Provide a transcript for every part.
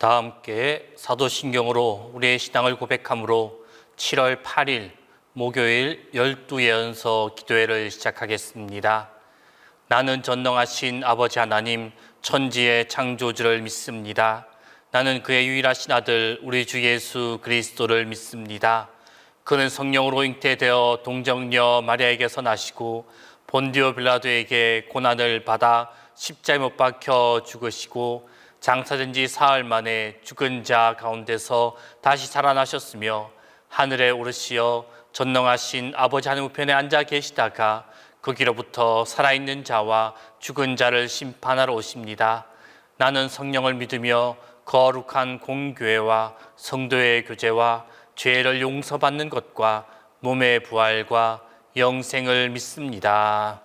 다 함께 사도신경으로 우리의 신앙을 고백함으로 7월 8일 목요일 12예언서 기도회를 시작하겠습니다. 나는 전능하신 아버지 하나님 천지의 창조주를 믿습니다. 나는 그의 유일하신 아들 우리 주 예수 그리스도를 믿습니다. 그는 성령으로 잉태되어 동정녀 마리아에게서 나시고 본디오 빌라도에게 고난을 받아 십자가에 못 박혀 죽으시고 장사된 지 사흘 만에 죽은 자 가운데서 다시 살아나셨으며 하늘에 오르시어 전능하신 아버지 하늘 우편에 앉아 계시다가 거기로부터 살아있는 자와 죽은 자를 심판하러 오십니다. 나는 성령을 믿으며 거룩한 공교회와 성도의 교제와 죄를 용서받는 것과 몸의 부활과 영생을 믿습니다.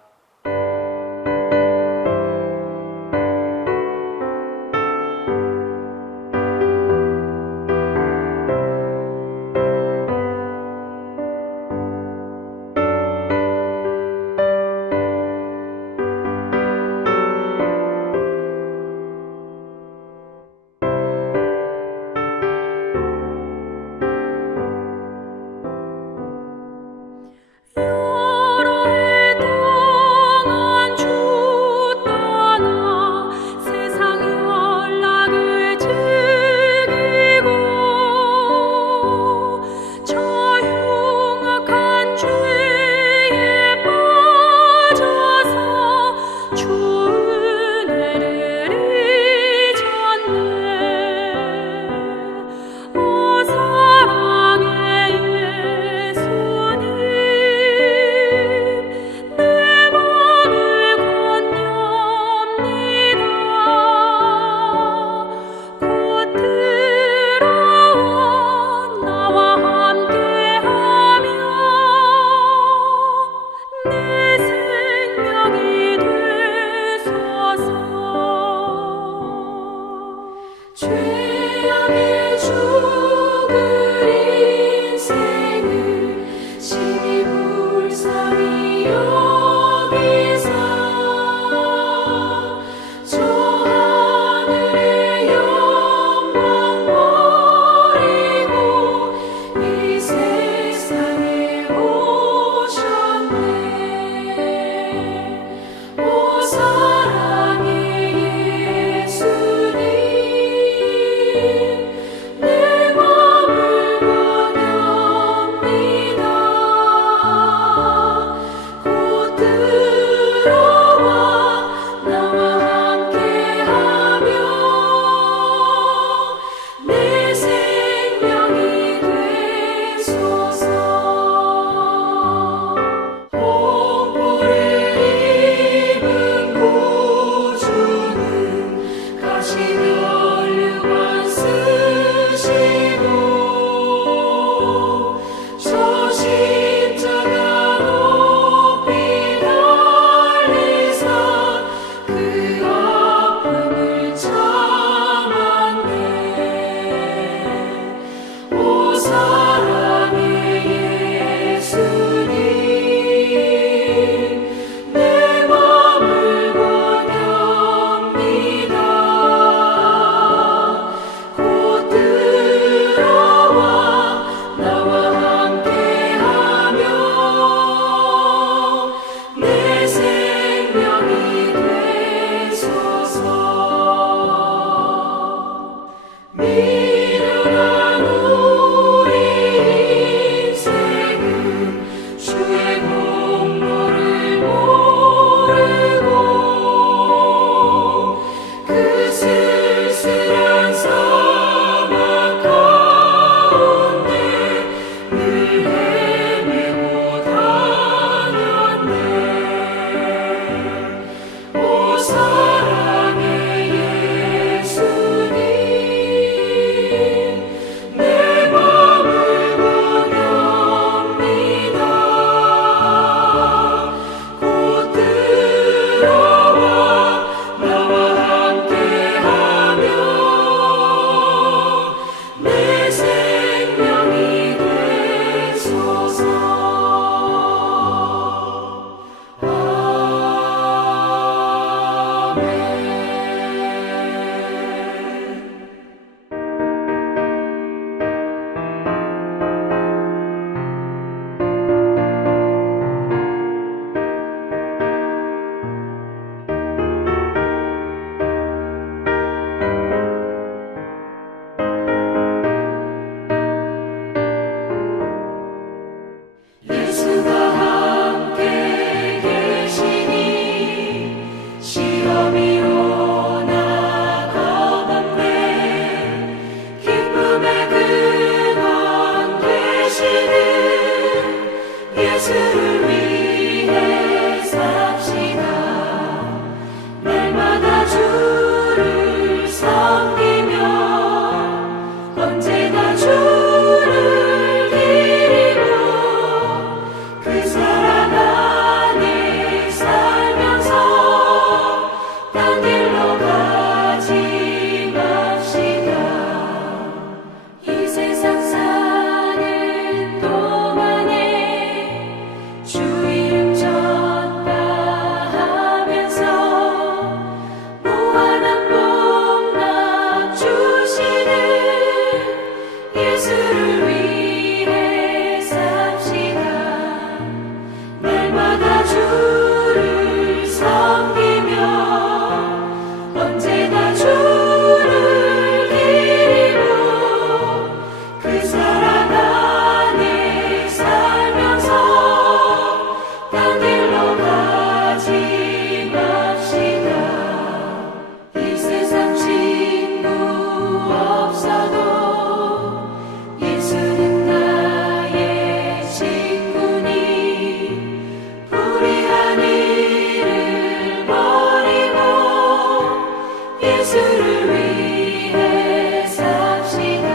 예수를 위해 삽시다.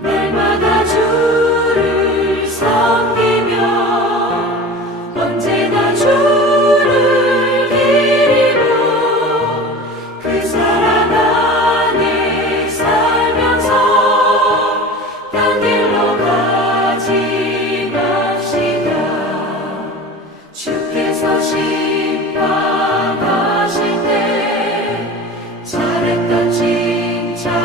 날마다 주를 섬기며 언제나 주를 기리고 그 사랑 안에 살면서 딴 길로 가지 맙시다. 주께서 심판하실 때 잘했다 칭찬하리니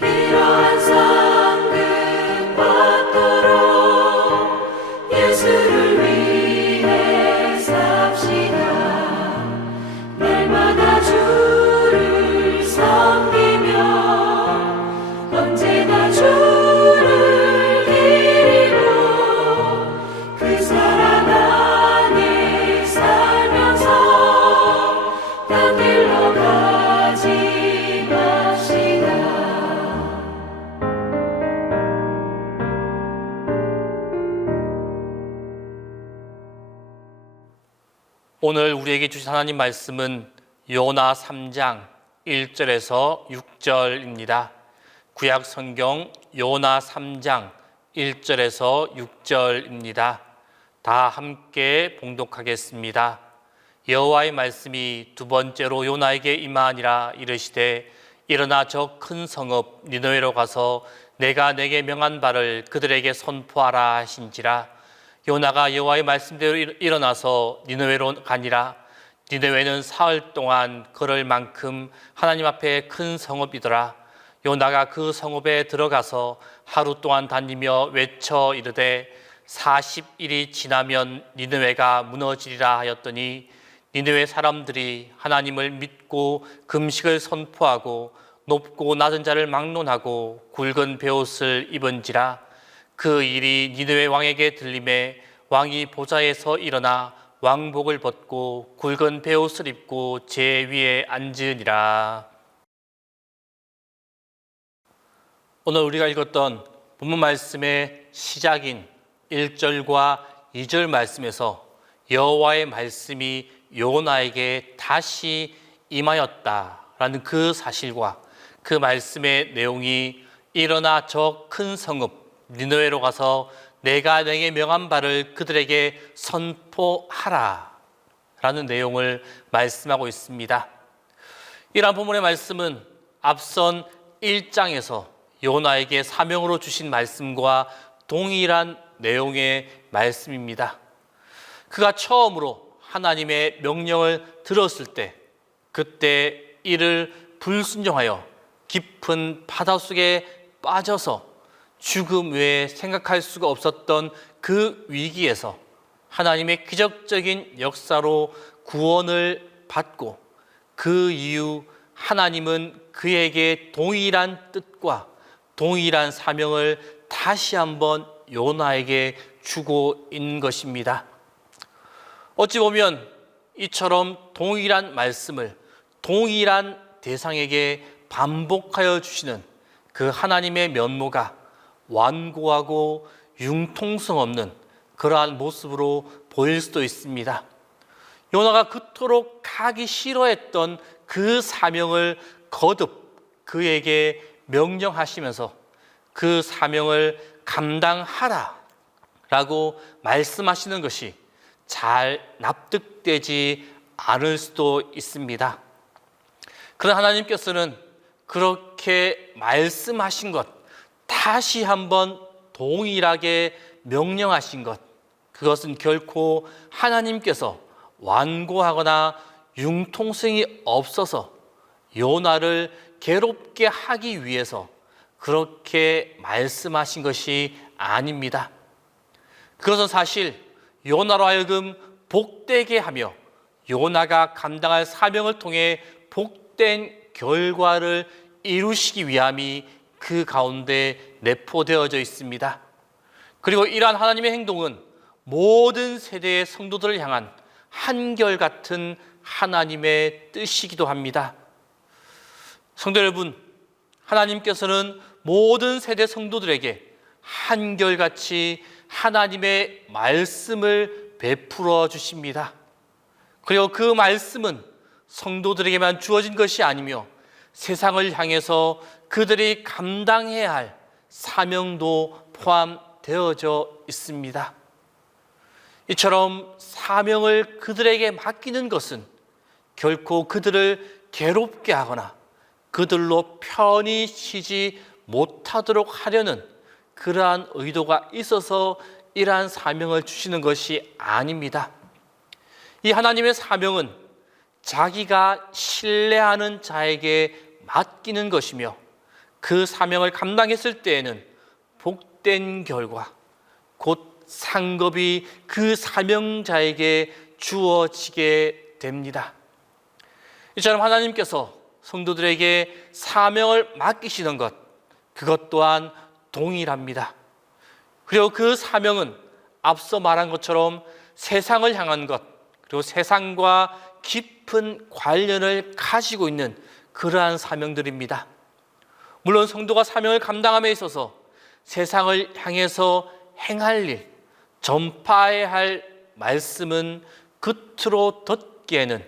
이러한 상급 받도록 예수를 위해 삽시다. 날마다 주를 섬기며 언제나 주를 기리고 그 사랑 안에 살면서 딴 길로 가지 맙시다. 오늘 우리에게 주신 하나님 말씀은 요나 3장 1절에서 6절입니다. 구약 성경 요나 3장 1절에서 6절입니다. 다 함께 봉독하겠습니다. 여호와의 말씀이 두 번째로 요나에게 임하니라 이르시되 일어나 저 큰 성읍 니느웨로 가서 내가 내게 명한 바를 그들에게 선포하라 하신지라. 요나가 여호와의 말씀대로 일어나서 니느웨로 가니라. 니느웨는 사흘 동안 걸을 만큼 하나님 앞에 큰 성읍이더라. 요나가 그 성읍에 들어가서 하루 동안 다니며 외쳐 이르되 40일이 지나면 니느웨가 무너지리라 하였더니 니느웨 사람들이 하나님을 믿고 금식을 선포하고 높고 낮은 자를 막론하고 굵은 베옷을 입은지라. 그 일이 니느웨 왕에게 들림에 왕이 보좌에서 일어나 왕복을 벗고 굵은 베옷을 입고 제 위에 앉으니라. 오늘 우리가 읽었던 본문 말씀의 시작인 1절과 2절 말씀에서 여호와의 말씀이 요나에게 다시 임하였다라는 그 사실과 그 말씀의 내용이 일어나 저 큰 성읍 니느웨로 가서 내가 내게 명한 바를 그들에게 선포하라 라는 내용을 말씀하고 있습니다. 이러한 본문의 말씀은 앞선 1장에서 요나에게 사명으로 주신 말씀과 동일한 내용의 말씀입니다. 그가 처음으로 하나님의 명령을 들었을 때 그때 이를 불순종하여 깊은 바다 속에 빠져서 죽음 외에 생각할 수가 없었던 그 위기에서 하나님의 기적적인 역사로 구원을 받고 그 이후 하나님은 그에게 동일한 뜻과 동일한 사명을 다시 한번 요나에게 주고 있는 것입니다. 어찌 보면 이처럼 동일한 말씀을 동일한 대상에게 반복하여 주시는 그 하나님의 면모가 완고하고 융통성 없는 그러한 모습으로 보일 수도 있습니다. 요나가 그토록 가기 싫어했던 그 사명을 거듭 그에게 명령하시면서 그 사명을 감당하라 라고 말씀하시는 것이 잘 납득되지 않을 수도 있습니다. 그러나 하나님께서는 그렇게 말씀하신 것, 다시 한번 동일하게 명령하신 것, 그것은 결코 하나님께서 완고하거나 융통성이 없어서 요나를 괴롭게 하기 위해서 그렇게 말씀하신 것이 아닙니다. 그것은 사실 요나로 하여금 복되게 하며 요나가 감당할 사명을 통해 복된 결과를 이루시기 위함이 그 가운데 내포되어져 있습니다. 그리고 이러한 하나님의 행동은 모든 세대의 성도들을 향한 한결같은 하나님의 뜻이기도 합니다. 성도 여러분, 하나님께서는 모든 세대 성도들에게 한결같이 하나님의 말씀을 베풀어 주십니다. 그리고 그 말씀은 성도들에게만 주어진 것이 아니며 세상을 향해서 그들이 감당해야 할 사명도 포함되어져 있습니다. 이처럼 사명을 그들에게 맡기는 것은 결코 그들을 괴롭게 하거나 그들로 편히 쉬지 못하도록 하려는 그러한 의도가 있어서 이러한 사명을 주시는 것이 아닙니다. 이 하나님의 사명은 자기가 신뢰하는 자에게 맡기는 것이며 그 사명을 감당했을 때에는 복된 결과, 곧 상급이 그 사명자에게 주어지게 됩니다. 이처럼 하나님께서 성도들에게 사명을 맡기시는 것, 그것 또한 동일합니다. 그리고 그 사명은 앞서 말한 것처럼 세상을 향한 것, 그리고 세상과 깊은 관련을 가지고 있는 그러한 사명들입니다. 물론 성도가 사명을 감당함에 있어서 세상을 향해서 행할 일, 전파해야 할 말씀은 겉으로 듣기에는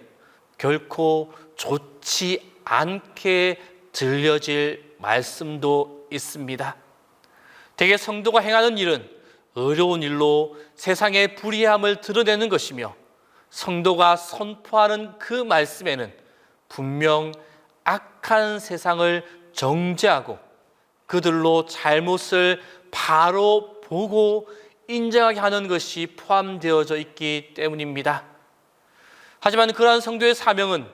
결코 좋지 않게 들려질 말씀도 있습니다. 대개 성도가 행하는 일은 어려운 일로 세상의 불의함을 드러내는 것이며 성도가 선포하는 그 말씀에는 분명 악한 세상을 정죄하고 그들로 잘못을 바로 보고 인정하게 하는 것이 포함되어져 있기 때문입니다. 하지만 그러한 성도의 사명은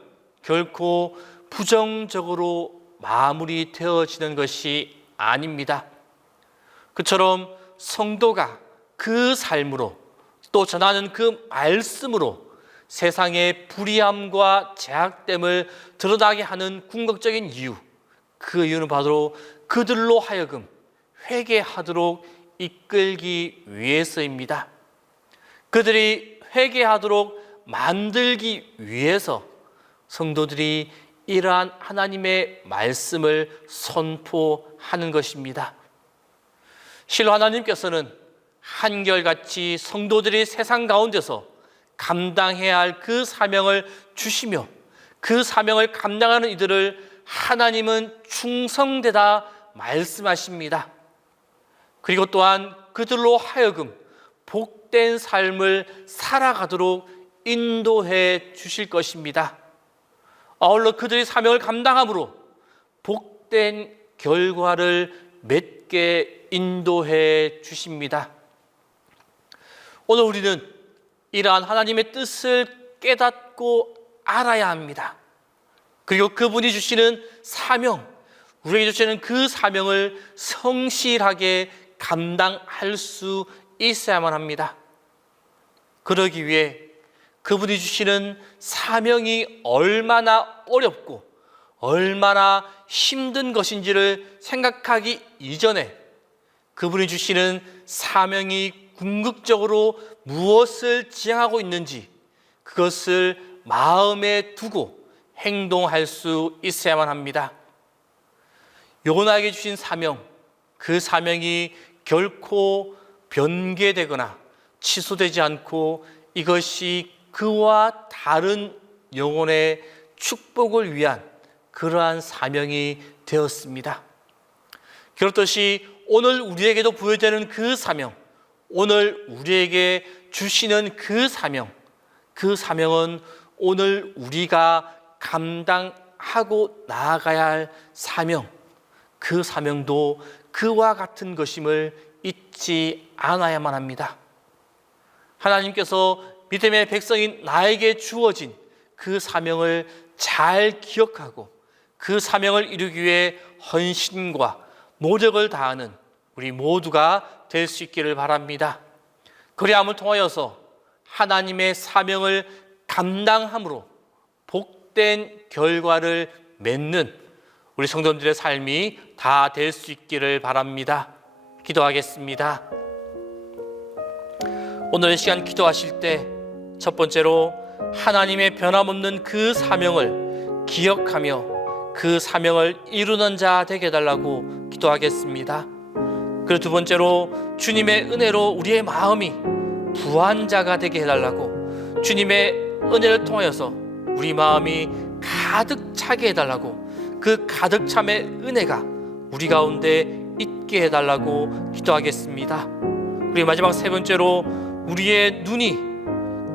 결코 부정적으로 마무리되어지는 것이 아닙니다. 그처럼 성도가 그 삶으로 또 전하는 그 말씀으로 세상의 불의함과 제약됨을 드러나게 하는 궁극적인 이유, 그 이유는 바로 그들로 하여금 회개하도록 이끌기 위해서입니다. 그들이 회개하도록 만들기 위해서 성도들이 이러한 하나님의 말씀을 선포하는 것입니다. 실로 하나님께서는 한결같이 성도들이 세상 가운데서 감당해야 할 그 사명을 주시며 그 사명을 감당하는 이들을 하나님은 충성되다 말씀하십니다. 그리고 또한 그들로 하여금 복된 삶을 살아가도록 인도해 주실 것입니다. 아울러 그들이 사명을 감당함으로 복된 결과를 맺게 인도해 주십니다. 오늘 우리는 이러한 하나님의 뜻을 깨닫고 알아야 합니다. 그리고 그분이 주시는 사명, 우리에게 주시는 그 사명을 성실하게 감당할 수 있어야만 합니다. 그러기 위해 그분이 주시는 사명이 얼마나 어렵고 얼마나 힘든 것인지를 생각하기 이전에 그분이 주시는 사명이 궁극적으로 무엇을 지향하고 있는지 그것을 마음에 두고 행동할 수 있어야만 합니다. 요나에게 주신 사명, 그 사명이 결코 변개되거나 취소되지 않고 이것이 그와 다른 영혼의 축복을 위한 그러한 사명이 되었습니다. 그렇듯이 오늘 우리에게도 부여되는 그 사명, 오늘 우리에게 주시는 그 사명은 오늘 우리가 감당하고 나아가야 할 사명, 그 사명도 그와 같은 것임을 잊지 않아야만 합니다. 하나님께서 믿음의 백성인 나에게 주어진 그 사명을 잘 기억하고 그 사명을 이루기 위해 헌신과 노력을 다하는 우리 모두가 될 수 있기를 바랍니다. 그리함을 통하여서 하나님의 사명을 감당함으로 복된 결과를 맺는 우리 성도들의 삶이 다 될 수 있기를 바랍니다. 기도하겠습니다. 오늘 시간 기도하실 때 첫 번째로 하나님의 변함없는 그 사명을 기억하며 그 사명을 이루는 자 되게 해달라고 기도하겠습니다. 그리고 두 번째로 주님의 은혜로 우리의 마음이 부한 자가 되게 해달라고, 주님의 은혜를 통하여서 우리 마음이 가득 차게 해달라고, 그 가득 참의 은혜가 우리 가운데 있게 해달라고 기도하겠습니다. 그리고 마지막 세 번째로, 우리의 눈이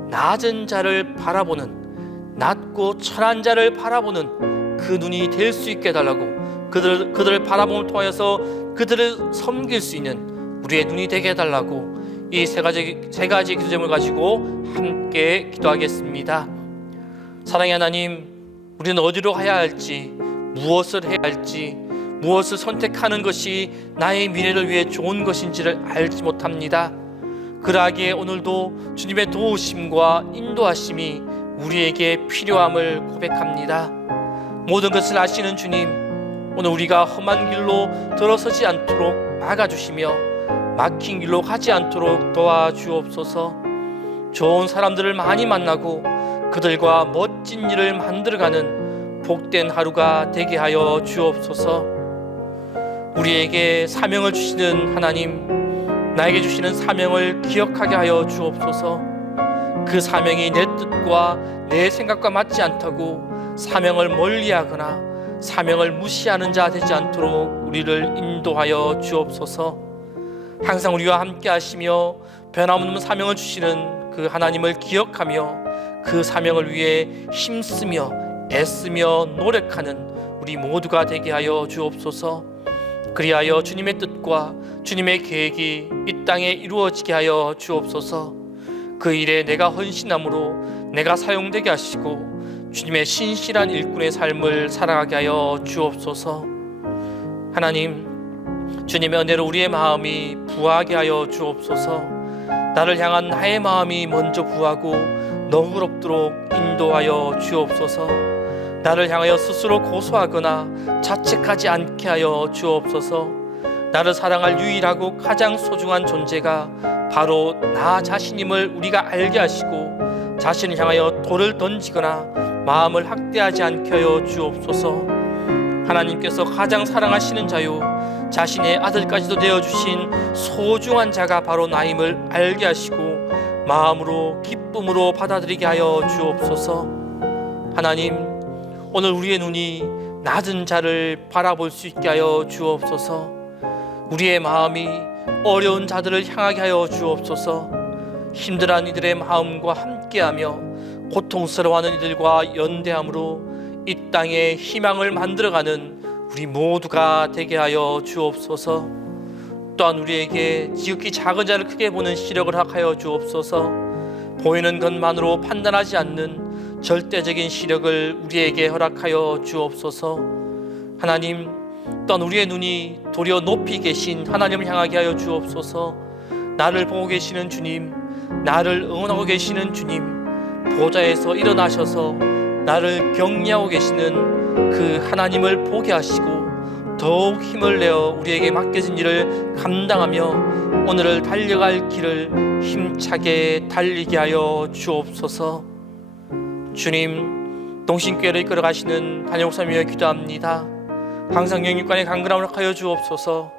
낮은 자를 바라보는, 낮고 천한 자를 바라보는 그 눈이 될 수 있게 해달라고, 그들을 바라봄을 통하여서 그들을 섬길 수 있는 우리의 눈이 되게 해달라고, 이 세 가지 기도 제목을 가지고 함께 기도하겠습니다. 사랑의 하나님, 우리는 어디로 가야 할지, 무엇을 해야 할지, 무엇을 선택하는 것이 나의 미래를 위해 좋은 것인지를 알지 못합니다. 그러하기에 오늘도 주님의 도우심과 인도하심이 우리에게 필요함을 고백합니다. 모든 것을 아시는 주님, 오늘 우리가 험한 길로 들어서지 않도록 막아주시며 막힌 길로 가지 않도록 도와주옵소서. 좋은 사람들을 많이 만나고 그들과 멋진 일을 만들어가는 복된 하루가 되게 하여 주옵소서. 우리에게 사명을 주시는 하나님, 나에게 주시는 사명을 기억하게 하여 주옵소서. 그 사명이 내 뜻과 내 생각과 맞지 않다고 사명을 멀리하거나 사명을 무시하는 자 되지 않도록 우리를 인도하여 주옵소서. 항상 우리와 함께 하시며 변함없는 사명을 주시는 그 하나님을 기억하며 그 사명을 위해 힘쓰며 애쓰며 노력하는 우리 모두가 되게 하여 주옵소서. 그리하여 주님의 뜻과 주님의 계획이 이 땅에 이루어지게 하여 주옵소서. 그 일에 내가 헌신함으로 내가 사용되게 하시고 주님의 신실한 일꾼의 삶을 살아가게 하여 주옵소서. 하나님, 주님의 은혜로 우리의 마음이 부하게 하여 주옵소서. 나를 향한 나의 마음이 먼저 부하고 너그럽도록 인도하여 주옵소서. 나를 향하여 스스로 고소하거나 자책하지 않게 하여 주옵소서. 나를 사랑할 유일하고 가장 소중한 존재가 바로 나 자신임을 우리가 알게 하시고 자신을 향하여 돌을 던지거나 마음을 학대하지 않게 하여 주옵소서. 하나님께서 가장 사랑하시는 자요 자신의 아들까지도 내어주신 소중한 자가 바로 나임을 알게 하시고 마음으로 기쁨으로 받아들이게 하여 주옵소서. 하나님, 오늘 우리의 눈이 낮은 자를 바라볼 수 있게 하여 주옵소서. 우리의 마음이 어려운 자들을 향하게 하여 주옵소서. 힘들어하는 이들의 마음과 함께하며 고통스러워하는 이들과 연대함으로 이 땅에 희망을 만들어가는 우리 모두가 되게 하여 주옵소서. 또한 우리에게 지극히 작은 자를 크게 보는 시력을 허락하여 주옵소서. 보이는 것만으로 판단하지 않는 절대적인 시력을 우리에게 허락하여 주옵소서. 하나님, 또한 우리의 눈이 도리어 높이 계신 하나님을 향하게 하여 주옵소서. 나를 보고 계시는 주님, 나를 응원하고 계시는 주님, 보좌에서 일어나셔서 나를 격려하고 계시는 그 하나님을 보게 하시고 더욱 힘을 내어 우리에게 맡겨진 일을 감당하며 오늘을 달려갈 길을 힘차게 달리게 하여 주옵소서. 주님, 동신교회를 이끌어 가시는 담임 목사님 위해 기도합니다. 항상 영육간의 강건함을 허락하여 주옵소서.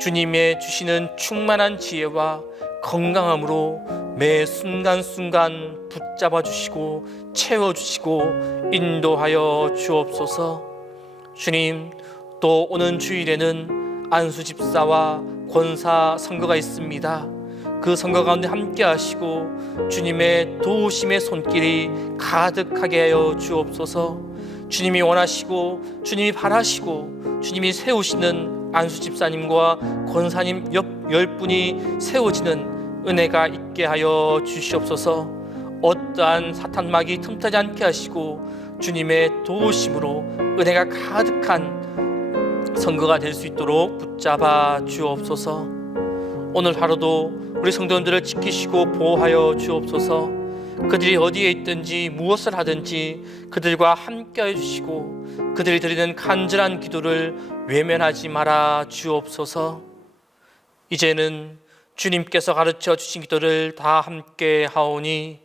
주님의 주시는 충만한 지혜와 건강함으로 매 순간순간 붙잡아 주시고 채워주시고 인도하여 주옵소서. 주님, 또 오는 주일에는 안수집사와 권사 선거가 있습니다. 그 선거 가운데 함께 하시고 주님의 도우심의 손길이 가득하게 하여 주옵소서. 주님이 원하시고 주님이 바라시고 주님이 세우시는 안수집사님과 권사님 10분이 세워지는 은혜가 있게 하여 주시옵소서. 어떠한 사탄막이 틈타지 않게 하시고 주님의 도우심으로 은혜가 가득한 선거가 될 수 있도록 붙잡아 주옵소서. 오늘 하루도 우리 성도님들을 지키시고 보호하여 주옵소서. 그들이 어디에 있든지 무엇을 하든지 그들과 함께하여 주시고 그들이 드리는 간절한 기도를 외면하지 말아 주옵소서. 이제는 주님께서 가르쳐 주신 기도를 다 함께 하오니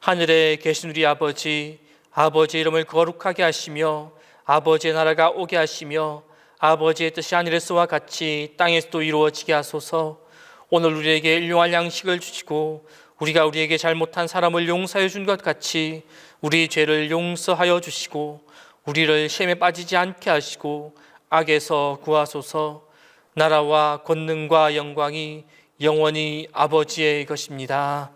하늘에 계신 우리 아버지, 아버지의 이름을 거룩하게 하시며 아버지의 나라가 오게 하시며 아버지의 뜻이 하늘에서와 같이 땅에서도 이루어지게 하소서. 오늘 우리에게 일용할 양식을 주시고 우리가 우리에게 잘못한 사람을 용서해 준 것 같이 우리 죄를 용서하여 주시고 우리를 시험에 빠지지 않게 하시고 악에서 구하소서. 나라와 권능과 영광이 영원히 아버지의 것입니다.